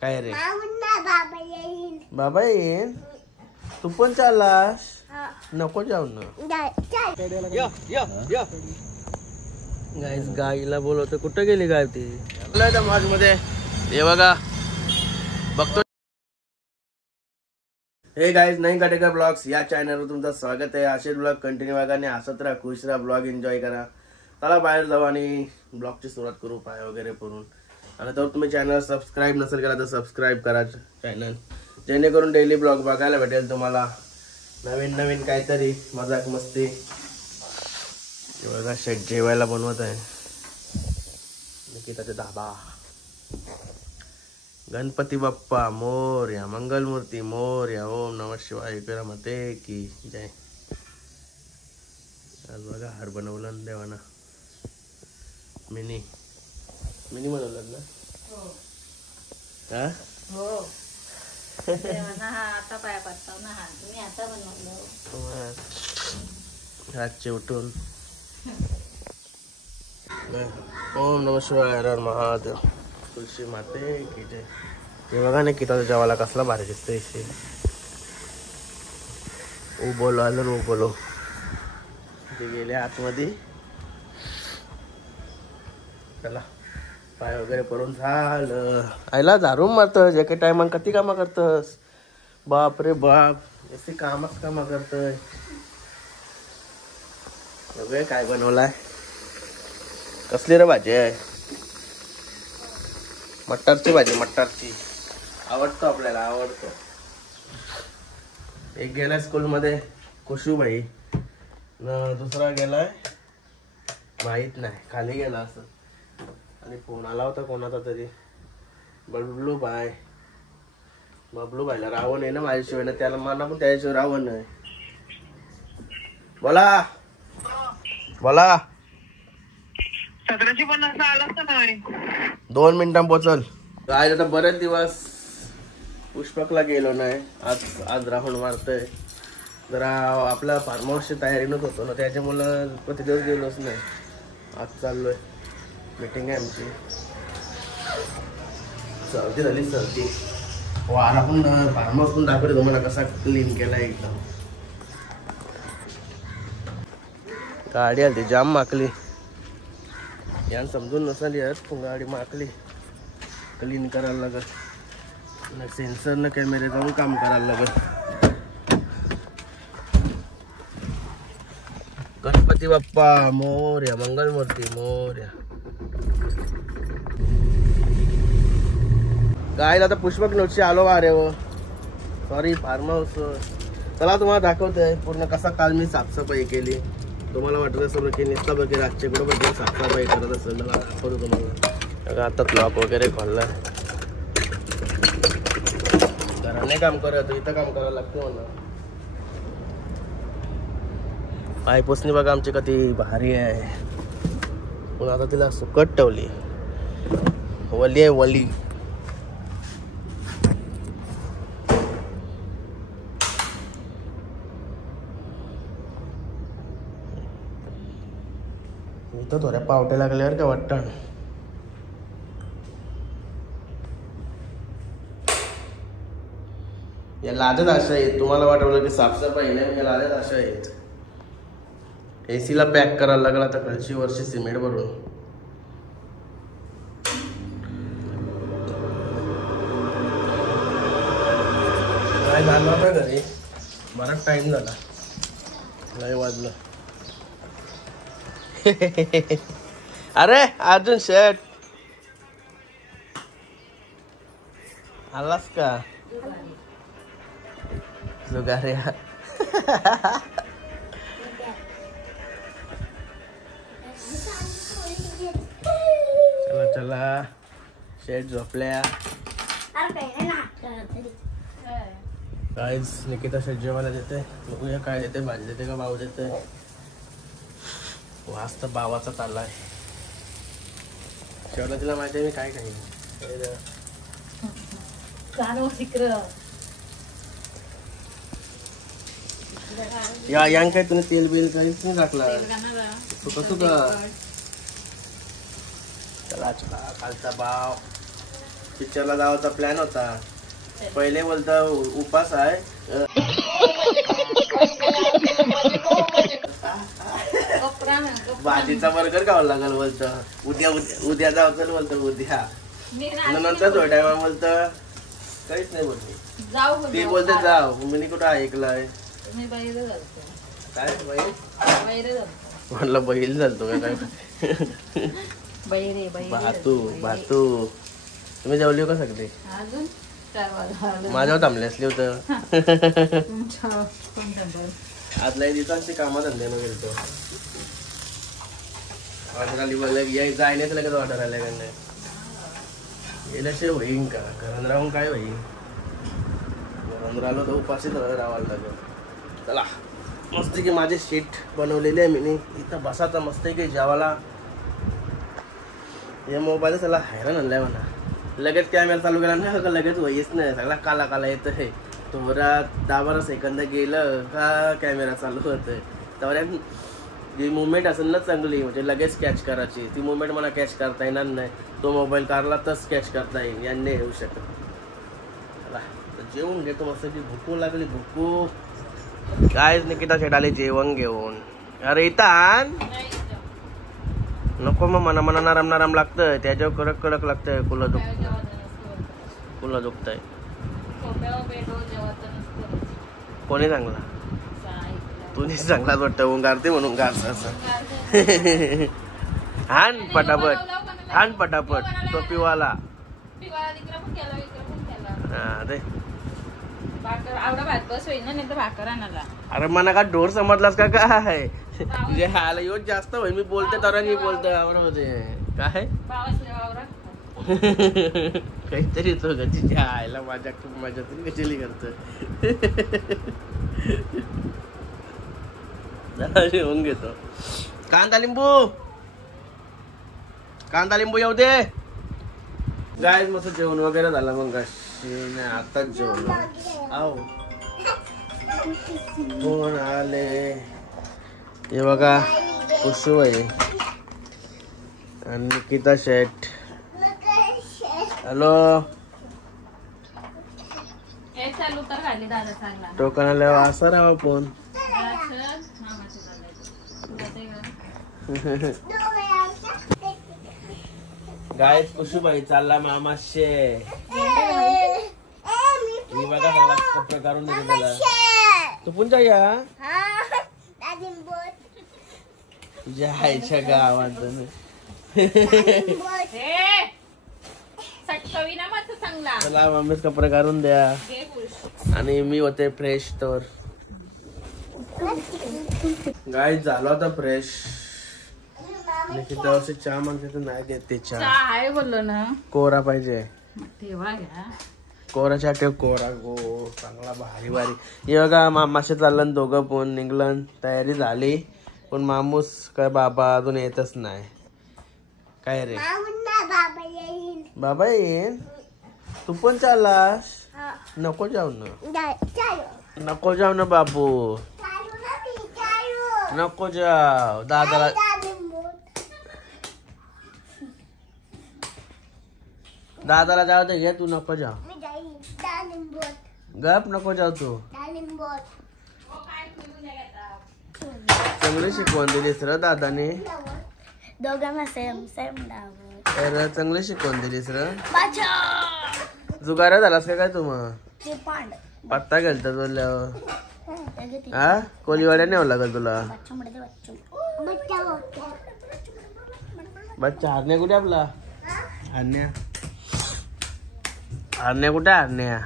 काय रे बाबा येईन तू पण चाललास नको जाऊ ना गाईस गाईला बोलवतो कुठं गेली गाय ती माझ मध्ये हे बघा बघतो हे गाईज नाही काटेकर ब्लॉग्स या चॅनलवर तुमचं स्वागत आहे. असे ब्लॉग कंटिन्यू बघा आणि हसत राहा खुश राहा ब्लॉग एन्जॉय करा. चला बाहेर जाऊ आणि ब्लॉगची सुरुवात करू पाय वगैरे करून. आणि जर तुम्ही चॅनल सबस्क्राईब नसेल केला तर सबस्क्राईब करा चॅनल जेणेकरून डेली ब्लॉग बघायला भेटेल तुम्हाला नवीन नवीन काहीतरी मजाक मस्ती. बघा शेट जेवायला बनवत आहे निकिताचा धाबा. गणपती बाप्पा मोरया मंगलमूर्ती मोरया ओम नमः शिवाय मते की जय. आज बघा हार बनवलं देवाना मिनी बनवलं ना हो आता पाया पडताव ना हा तुम्ही आता बनवलं रातचे उठून ओम नमः शिवाय हर महादेव तुळशी माते की जय. हे बघा ना की त्याच्या जेवायला कसला भारी दिसतोय. ओ बोलो आलं ओ बोलो ते गेले आतमध्ये. चला पाय वगैरे करून झालं. आईला झाडून मारतं जे काही टायमान किती कामं करतस बाप रे बाप असे कामच कामं करतोय. बघूया काय बनवलाय कसली रे भाजी आहे. मटारची भाजी मटारची आवडतो आपल्याला आवडतो. एक गेलाय स्कूलमध्ये खुशू भाई दुसरा गेलाय माहित नाही खाली गेला असं. आणि फोन आला होता कोणाचा तरी बबलू भाईला रावण आहे ना माझ्याशिवाय ना त्याला मला पण त्याच्याशिवाय रावण आहे. बोला बोला 2 मिनिटां पोचल. आज आता बरेच दिवस पुष्पकला गेलो नाही. आज राहुल मारतोय जरा आपल्या फार्म हाऊसची तयारीनच होतो ना त्याच्यामुळं प्रति दिवस गेलोच नाही. आज चाललोय मीटिंग आहे आमची. सर्दी झाली सर्दी वारा पण फार्म हाऊस पण दाखवतो तुम्हाला कसा क्लीन केला एकदम. गाडी आली जाम माकली यान समजून नसाल यार गाडी माकली क्लीन करायला लागत ना सेन्सर न कॅमेरे जाऊन काम करायला लागत. गणपती बाप्पा मोरया मंगलमूर्ती मोरया. काय आता पुष्पक नोटशी आलो अरे हो सॉरी फार्म हाऊस. चला तुम्हाला दाखवतोय पूर्ण कसा काल मी साफसफाई केली. तुम्हाला वाटत असेल की निस्ता वगैरे आजचे कुठं बघितलं साफसफाई करत असेल मला दाखवतो तुम्हाला. आता लॉक वगैरे खोललाय घराने काम करत इथं काम करायला लागतं मला. पायपुसणी बघा आमची कधी भारी आहे पण आता तिला सुकट ठेवली वली आहे वली. इथं थोड्या पावट्या लागल्यावर काय वाटतं. या लादत अशा आहेत तुम्हाला वाटवलं की साफसफाई नाही या लादत अशा आहेत. एसीला पॅक करायला लागला तर खालची वर्षी सिमेंट भरून. काय झालं होता घरी बराच टाइम झाला लय वाजलं. अरे अर्जुन शेट आलास का जुगाऱ्या. चला चला शेट झोपल्या. काहीच निकिता शेट जेवायला देते बघूया काय देते भाजी देते का भाऊ देते. वास तर भावाचा चाललाय. शेवटला तिला माहिती आहे मी काय खाईन. या यांग काय तुम्ही तेल बिल काहीच नाही टाकला सुका सुका चला चला कालचा भाव पिक्चरला जायचा प्लॅन होता. पहिले बोलता उपास आहे. भाजीचा बर्गर खावा लागल बोलतं. उद्या उद्या जायचं बोलतं. उद्या नंतर थोड्या टायमा बोलतं काहीच नाही बोलते. ती बोलते जाऊ. मी कुठं ऐकलंय काय म्हणलं बैल झालतो का काय. भातू भातू तुम्ही जेवली का सगळे. माझ्यावर थांबले असले होतं. आज लय दिवसांची कामा धंद्यानं गेलतो. ऑर्डर आली बोललं जायनेच लगेच ऑर्डर आल्या का नाही. गेल्याशिवाय होईन का. घरात राहून काय होईन. घरात राहिलो तर उपाशीच राहावं लागेल. चला मस्त की माझे शीट बनवलेले आहे मी इथं बसायचं मस्त की जेवायला. या मोबाईल त्याला हैराण आणलाय म्हणा. लगेच कॅमेरा चालू केला नाही का लगेच होईच नाही. सगळा काला काला येत आहे. थोडा 10-12 सेकंद गेलं का कॅमेरा चालू होतोय. तर जी मुवमेंट असेल ना चांगली म्हणजे लगेच कॅच करायची ती मुवमेंट मला कॅच करता येणार नाही. तो मोबाईल काढला तरच कॅच करता येईल. यांनी येऊ शकत. चला तर जेवून घेतो मस्त की भूकू लागली भूकू. काय निकिता शेट आले जेवण घेऊन. अरे इथं नको मग मना मना नरम नरम लागतंय. त्याच्यावर कडक कडक लागतंय. कुला दुखतंय. कोणी चांगला तुम्हीच चांगलाच वाटतं. उंगारते म्हणून गारसा असं. हान पटापट हान पटापट टोपीवाला. हा रे अरे मना का ढोर समजलास का काय. तुझे हाल येऊ जास्त होईल. मी बोलते तर मी बोलतोय आवड होते काय काहीतरी तो गतीच्या आयला माझ्या तरी कशाली करत. येऊन घेतो. कांदा लिंबू येऊ दे. गाय मस्त जेवण वगैरे झालं मग आताच जेवण. आव कोण आले हे बघा. कुशू आहे आणि निकिता शेट. हॅलो टोकन आल्यावर असा राहा फोन. गायच कुशूबाई चालला मामाशे. मी बघा सगळा कपडे काढून देतो त्याला. तू पुन्हा या तुझ्या आईच्या गावात. चला मम्मीच कपडे काढून द्या आणि मी होते फ्रेश. तर गाय झाला होता फ्रेश. चहा मागते तर नाही घेत. ते चहा आहे बोललो ना. कोरा पाहिजे कोरा चहा ठेव. कोरा गो चांगला भारी भारी. हे बघा मामाशे चाललं दोघं पण निघलं. तयारी झाली पण मामूस काय बाबा अजून येतच नाही. काय रे बाबा येईन. तू पण चाललास. नको जाऊ ना. नको जाऊ ना बाबू. नको जाऊ. दादाला दादाला जाऊ दे. घे तू नको जाऊ. गप नको जाऊ तू. चांगली शिकवण दिलीस र दादाने. दोघांना सेम सेम तर चांगली शिकवण दिलीस र. जुगारा झालास का काय तू मग. पत्ता गेलता बोलल्यावर. हा कोलीवाड्या न्यावं लागल तुला. बच्चा हरण्या कुठे आपला. हरण्या हरण्या कुठे. हरण्या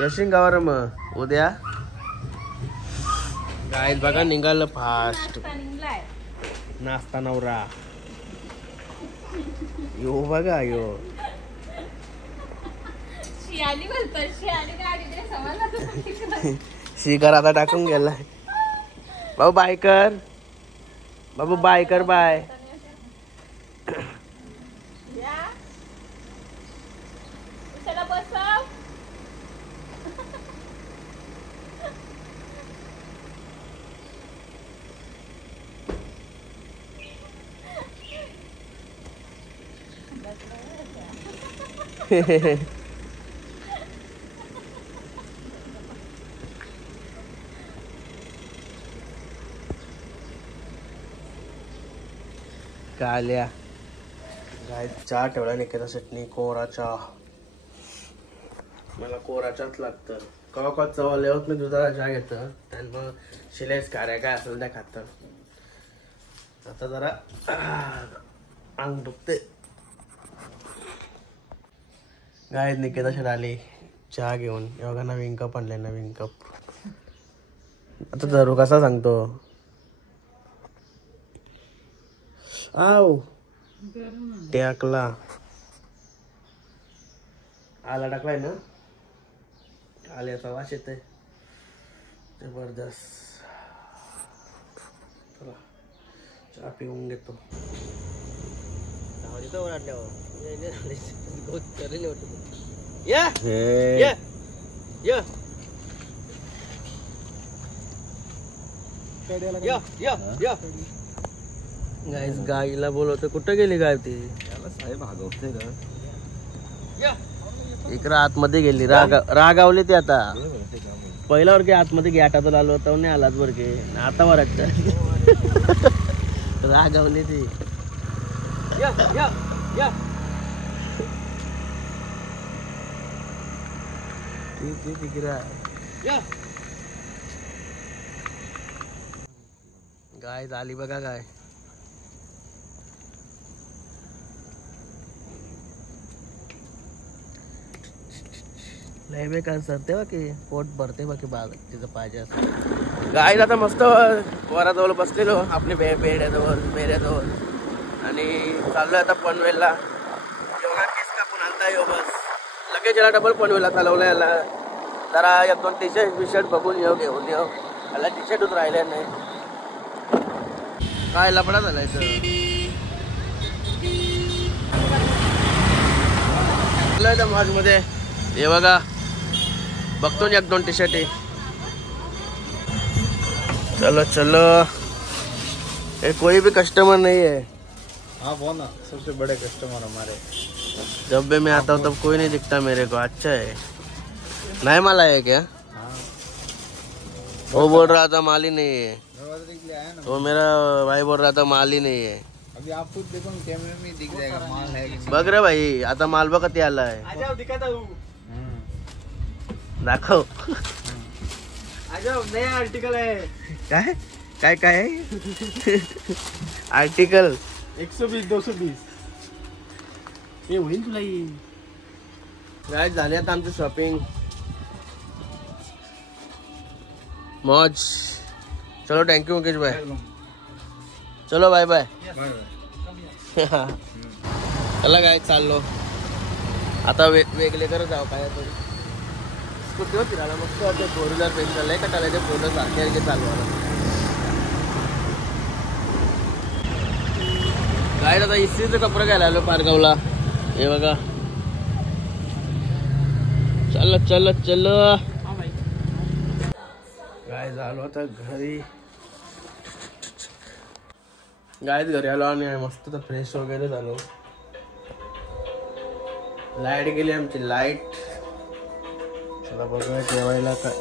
यशिंग गावार मग उद्या. गाय बघा निघालं फास्ट. नाश्ता नवरा यो बघा यो. शिकार आता टाकून गेलाय. बाबू बाय कर. बाबू बाय कर. बाय काल्या काय चहा ठेवला निकेता चटणी कोरा चहा. मला कोरा चहाच लागतं. कवा कवा चव लेवत मी दुधाला चहा घेतं आणि मग शिलेस कार्या काय असेल त्या खात. आता जरा अंग दुखते. गाय निकेता शेट आली चहा घेऊन. एवढा नवीन कप आणले नवीन कप. आता जरू कसा सांगतो. आव टाकला आला टाकलाय ना. आल्याचा वास येतोय जबरदस्त. चला चहा पिऊन घेतो. गाईस गाईला बोलवतो. कुठं गेली गाय ती. साहेब भागवते का. इकडं आतमध्ये गेली. रागावली ती आता. पहिला वर की आतमध्ये गॅटातून आलो होता नाही आलाच बर की आता वर रागावली ती. गाय झाली बघा गाय. लय बेकार सरते बा की पोट भरते बा की बाग तिचं पाहिजे असं. गाय आता मस्त वराजवळ बसलेलो आपली बेड्याजवळ आणि चाललोय आता पनवेलला. एवढा केस कापून आणता येऊ बस लगेच याला डबल पनवेलला चालवलं. याला जरा 1-2 टी शर्ट बघून घेऊन येऊ. याला टी शर्टच राहिले नाही. काय लफडा झालाय तर माझमध्ये. हे बघा बघतो 1-2 टी शर्ट. चलो चलो. ये कोई भी कस्टमर नहीं है. हाँ वो ना सबसे बड़े कस्टमर हमारे. जब भी मैं आता हूँ तब कोई नहीं दिखता मेरे को. अच्छा है. नया माल आया क्या. वो बोल रहा था माल ही नहीं है. वो मेरा भाई बोल रहा था माल ही नहीं है. अभी आप खुद देखो कैमरे में दिख जाएगा माल है. बघ रे भाई आता माल बघ किती आला आहे. दिखाता हूँ. दाखव. नया आर्टिकल है. काय काय काय आर्टिकल 120-220 हे होईल तुला. काय झाले आता आमची शॉपिंग मौज. चलो थँक्यू मुकेश भाई. चलो बाय बाय. चला काय चाललो आता वेगळे करत जाऊ. काय स्कूटीवर फिरायला मस्त वाटतं. 4 पेक्षा लय कटाला ते फोटो सारखे चालवायला. काय आता इस्त्रीचे कपडे घ्यायला आलो पारगावला. हे बघा चल चल चल. काय झालो आता घरी. गायच घरी आलो आणि मस्त तर फ्रेश वगैरे झालो. लाईट गेली आमची लाईट. चला बघूया जेवायला काय.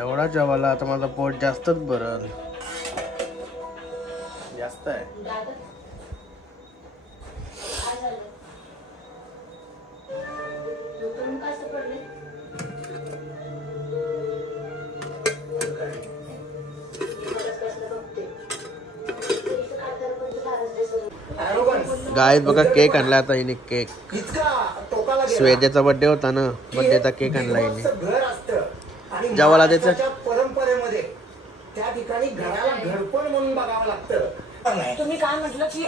एवढा जेवायला आता माझं पोट जास्तच भरल. जास्त आहे. गायस बघा केक आणला आता हिने. केक स्वेदेचा बर्थडे होता ना. बर्थडेचा केक आणला हिने. जेवायला द्यायचं. परंपरेमध्ये त्या ठिकाणी घराला घरपण म्हणून बघावं लागतं. तुम्ही काय म्हटलं की